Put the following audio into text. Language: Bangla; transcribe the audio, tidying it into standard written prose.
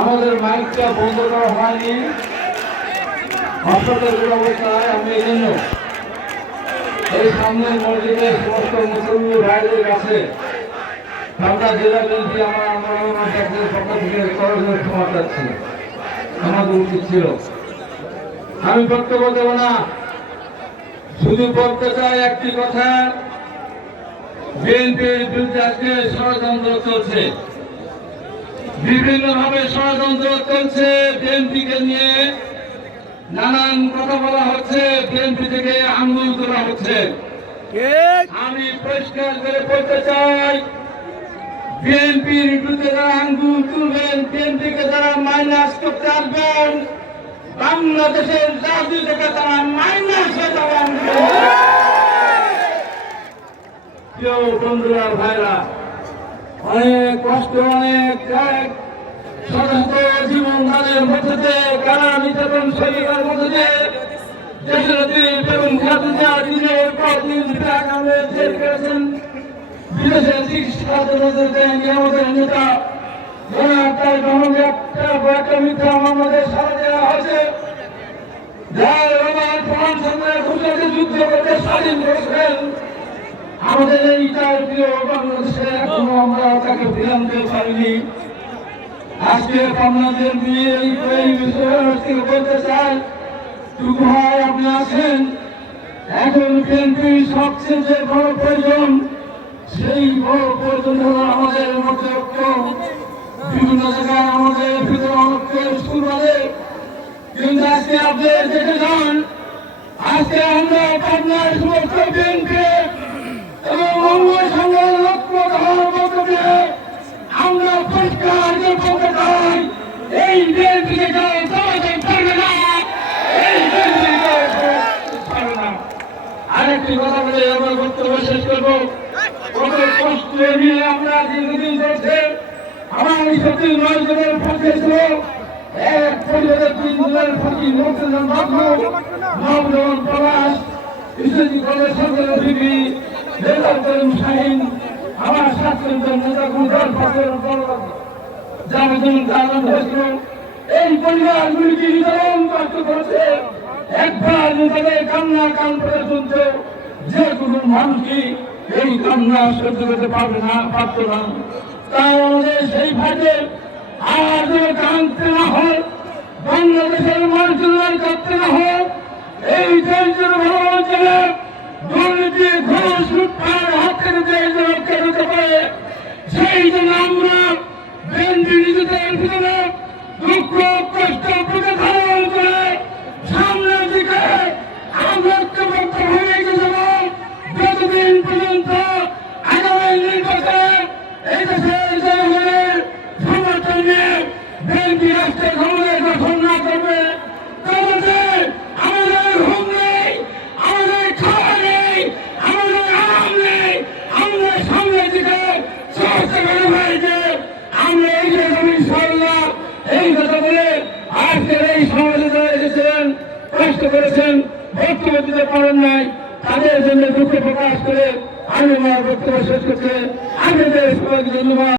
আমাদের মাইকটা বন্ধ করা হয়নি হাসপাতালের অবস্থায়। আমি এই জন্য এই সামনের মসজিদে সমস্ত মুসলিম ভাইদের কাছে আমরা জেলা বিএনপি আমার আন্দোলন পক্ষ থেকে করজনের ক্ষমা চাচ্ছি। আমাদের উচিত ছিল। আমি বক্তব্য দেব না, শুধু বলতে চাই একটি কথা, বিএনপির বিরুদ্ধে আজকে ষড়যন্ত্র চলছে, বিভিন্নভাবে ষড়যন্ত্র চলছে। বিএনপিকে নিয়ে নানান কথা বলা হচ্ছে, বিএনপি থেকে আঙ্গুল তোলা হচ্ছে। আমি পরিষ্কার করে বলতে চাই, বিএনপির বিরুদ্ধে যারা আঙ্গুল তুলবেন, বিএনপিকে যারা মাইনাস করতে আসবেন, বাংলাদেশের রাজনীতি থেকে তারা মাইনাস হয়ে যাবেন। প্রিয় বন্ধুরা, ভাইরা, অনেক কষ্ট, অনেক শত জীবন দানের মধ্যে দিয়ে, কারা নির্যাতন শরীরের মধ্যে দিয়ে দেশের বেগম খালেদা দিনের পর দিন আগামে জেল করেছেন। বিদেশে চিকিৎসা আমাদের নেতা তাই একটা মিথ্যা আমাদের সারা দেওয়া হয়েছে। যুদ্ধ করতে স্বাধীন করেছেন আমাদের এই প্রিয় বাংলাদেশে, এখনো আমরা তাকে ফিরাতে পারিনি। আজকে আপনাদের নিয়ে এই বিষয়ে বলতে চাই, টুকু হয় আপনি আছেন, এখন বিএনপির সবচেয়ে যে বড় প্রয়োজন, সেই বড় প্রয়োজন হল আমাদের মধ্যে ঐক্য। বিভিন্ন জায়গায় আমাদের ভিতরে ঐক্য স্কুল বাদে, কিন্তু আজকে আপনি দেখে যান, আজকে আমরা পাবনার সমস্ত বিএনপি এবং অঙ্গ সংগ্রাম লক্ষ্য হওয়ার মধ্য দিয়ে আমরা পরিষ্কার বলতে চাই, এই বিএনপিকে সমাধান করবে না, এই বিএনপিকে পারবে না। আরেকটি কথা বলে আমার বক্তব্য শেষ করবো। কত কষ্ট নিয়ে আমরা দীর্ঘদিন ধরছে, আমার 9 জনের পক্ষে ছিল, এক পরিবারের 3 জনের পক্ষে নবজন প্রবাস, ইসলামী কলেজ সরকারের ডিগ্রি, রেজাল করিম শাহিন, আমার 7 জন নেতা গুরুদার যার জন্য আনন্দ হয়েছিল। এই পরিবারগুলিকে নিধন কষ্ট করেছে, একবার তাদের কান্না কান করে শুনছে, যে কোনো মানুষই এই কান্না সহ্য করতে পারবে না, পারত না। তাই আমাদের সেই ভাইদের আর কাঁদতে না হয়, বাংলাদেশের মানুষের কাঁদতে না হয়, এই দেশের ভালো দুর্নীতি ঘোষ লুটপাট হাত থেকে রক্ষা করতে পারে, সেই জন্য আমরা বিএনপি নিজেদের ভিতরে দুঃখ কষ্ট বুকে ধারণ করে সামনের দিকে আমরা ঐক্যবদ্ধ হয়ে যাব। যতদিন পর্যন্ত আগামী নির্বাচনে এই দেশের জনগণের সমর্থন নিয়ে বিএনপি রাষ্ট্রের ক্ষমতায় গঠন না করবে, ততদিন আমাদের ঘুম নেই, আমাদের খাওয়া নেই, আমাদের আরাম নেই। আমরা সামনের দিকে চেষ্টা করে হয়েছে, আমরা এই যে ইনশাআল্লাহ এই কথা বলে আজকের এই সমাজে যারা এসেছিলেন, কষ্ট করেছেন, বক্তব্য দিতে পারেন নাই, তাদের জন্য দুঃখ প্রকাশ করে আমি আমার বক্তব্য শেষ করতে আপনাদের সবাইকে ধন্যবাদ।